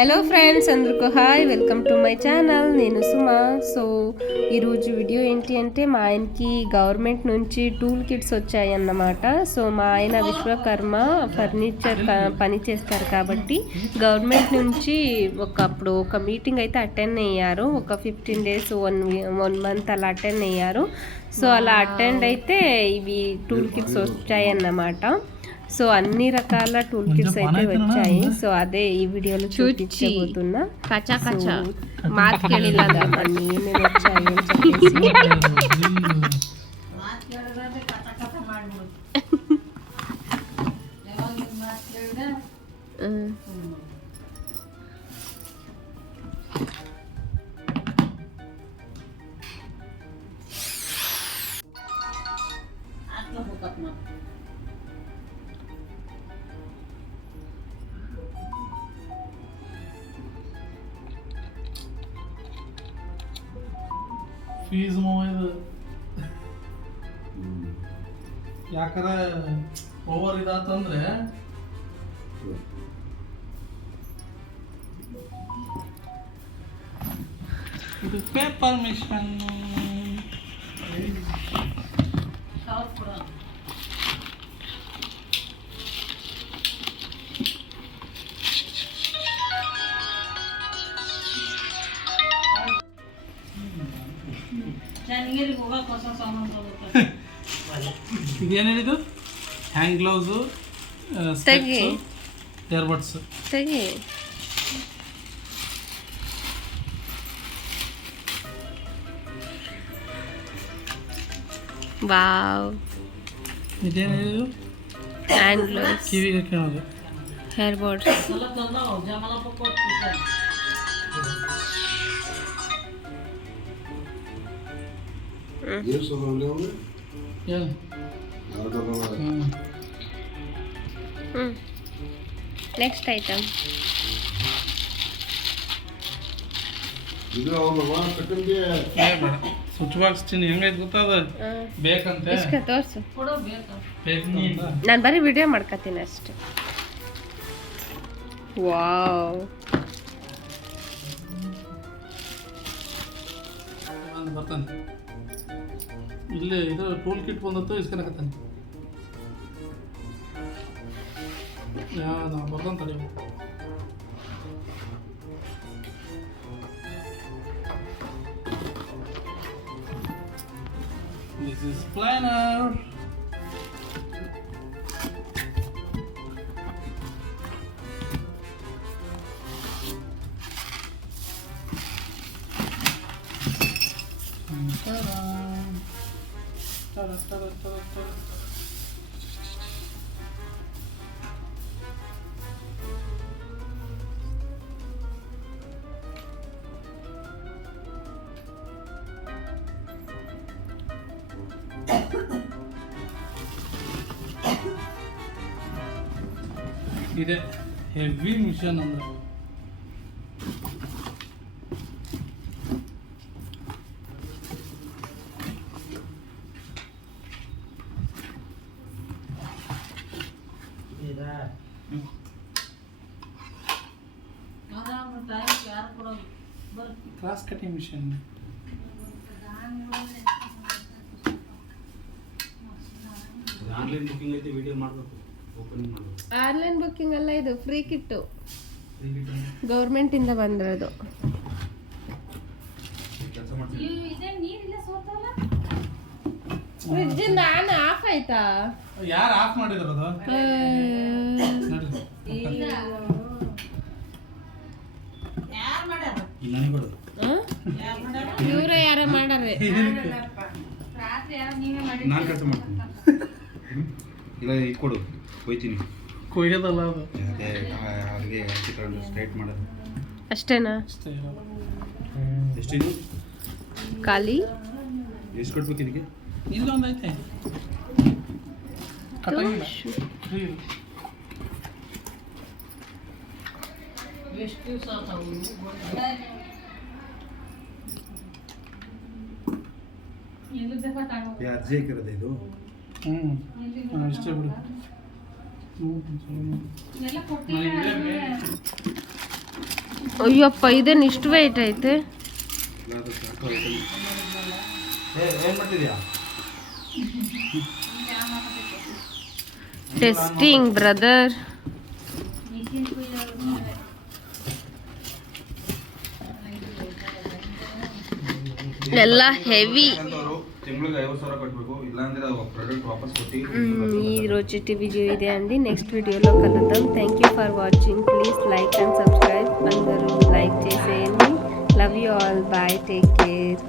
Hello friends, అందరికీ hi, welcome to my channel. నేను సుమా. So ఈరోజు వీడియో ఏంటి అంటే, మా ఆయనకి గవర్నమెంట్ నుంచి టూల్ కిట్స్ వచ్చాయన్నమాట. సో మా ఆయన విశ్వకర్మ ఫర్నిచర్ పని చేస్తారు కాబట్టి గవర్నమెంట్ నుంచి అప్పుడు ఒక మీటింగ్ అయితే అటెండ్ అయ్యారు. ఒక 15 days, వన్ మంత్ అలా అటెండ్ అయ్యారు. సో అలా అటెండ్ అయితే ఇవి టూల్ కిట్స్ వచ్చాయన్నమాట. సో అన్ని రకాల టూల్ కిట్స్ అయితే వచ్చాయి. సో అదే ఈ వీడియోలో చూపించబోతున్నా. కచ్చా కచ్చా మార్కెట్ అన్నీ ఏమేమి వచ్చాయి అని చెప్పేసి ಫೀಸ್ ಇದು ಯಾಕರ ಓವರ್ ಇದಾತಂದ್ರೆ ಇದು ಪೇಪರ್ ಮಿಷನ್ ಇದೇನೇನಿದು ಹ್ಯಾಂಡ್ ಗ್ಲೌಸು, ಇಯರ್ಬಡ್ಸ್. ವಾವ್, ಇದೇನಿದು ಹ್ಯಾಂಡ್ ಗ್ಲೌಸ್, ಕಿವಿಗೆ ಕೇಳೋದು, earbuds. Next item switch box ಚಿನ್ನ ಹೆಂಗೈತೆ ಗೊತ್ತದ ಬೇಕಂತೆ ತೋರ್ಸು. ನಾನು ಬರೀ ವಿಡಿಯೋ ಮಾಡ್ಕೊತೀನಿ ಅಷ್ಟೆ. ವಾವ್, ಬರ್ತಾನೆ ಇಲ್ಲಿ. ಇದು ಟೂಲ್ ಕಿಟ್ ಬಂದತ್ತು ಇಸ್ಕೊಳಕತ್ತಾನೆ. ನಾವು ಬರ್ತಾನೆ ತಡಿ. This is planer. ಇದೆ ಹೆವಿ ಮಿಷನ್ ಅಂದ್ರೆ. Cross cutting machine. Online booking ಐತೆ, ವಿಡಿಯೋ ಮಾಡಬೇಕು, ಓಪನಿಂಗ್ ಮಾಡಬೇಕು. ಆನ್ಲೈನ್ ಬುಕ್ಕಿಂಗ್ ಅಲ್ಲ, ಇದು ಫ್ರೀ ಕಿಟ್ಟು, ಗೌರ್ಮೆಂಟ್ ಇಂದ ಬಂದಿರೋದು. ಕೆಲಸ ಮಾಡ್ತೀನಿ. ಫ್ರಿಡ್ಜ್ ಆನ್ ಆಫ್ ಆಯ್ತಾ? ಯಾರು ಆಫ್ ಮಾಡಿದ್ರು ಅದು? ನೋಡ್ರಿ, ನನಗೆ ಕೊಡೋದು. ಇವ್ರ ಯಾರ ಮಾಡಾರೆ? ನಾನು ಕೆಲಸ ಮಾಡ್ತೀನಿ. ಇಲ್ಲ ಈಗ ಕೊಡು, ಹೋಯ್ತೀನಿ. ಕೊಯ್ಯೋದಲ್ಲ ಅದು, ಅದೇ ಹಾಗೆ ಹಾಕಿಕೊಂಡು ಸ್ಟ್ರೈಟ್ ಮಾಡೋದು ಅಷ್ಟೇನಾ? ಅಷ್ಟೇ. ಎಷ್ಟಿದು? ಖಾಲಿ ಎಷ್ಟು ಕೊಡ್ಬೇಕು ಇದಕ್ಕೆ? ಇಲ್ಲೊಂದು ಐತೆ ಕಟ್ಟಂಗಿಲ್ಲ. ಅರ್ಜಿ ಹಾಕಿರೋದು ಇದು. ಇಷ್ಟೇ ಬಿಡು. ಅಯ್ಯಪ್ಪ ಇದೇನು ಇಷ್ಟು ವೆಯ್ಟ್ ಐತೆ. ಏನು ಮಾಡ್ತಿದ್ಯಾ? Testing brother. ಎಲ್ಲ ಹೆವಿ. ತಿಂಗಳಿಗೆ 50,000 కట్టಬೇಕು, ఇలాంటి ప్రాడక్ట్ వాపస్ కొట్టి. ఈ రోజు వీడియో ఇదే అండి. నెక్స్ట్ వీడియోలో కలుద్దాం. Thank you for watching. Please like and subscribe. అందరూ లైక్ చేసేయండి. Love you all. Bye. Take care.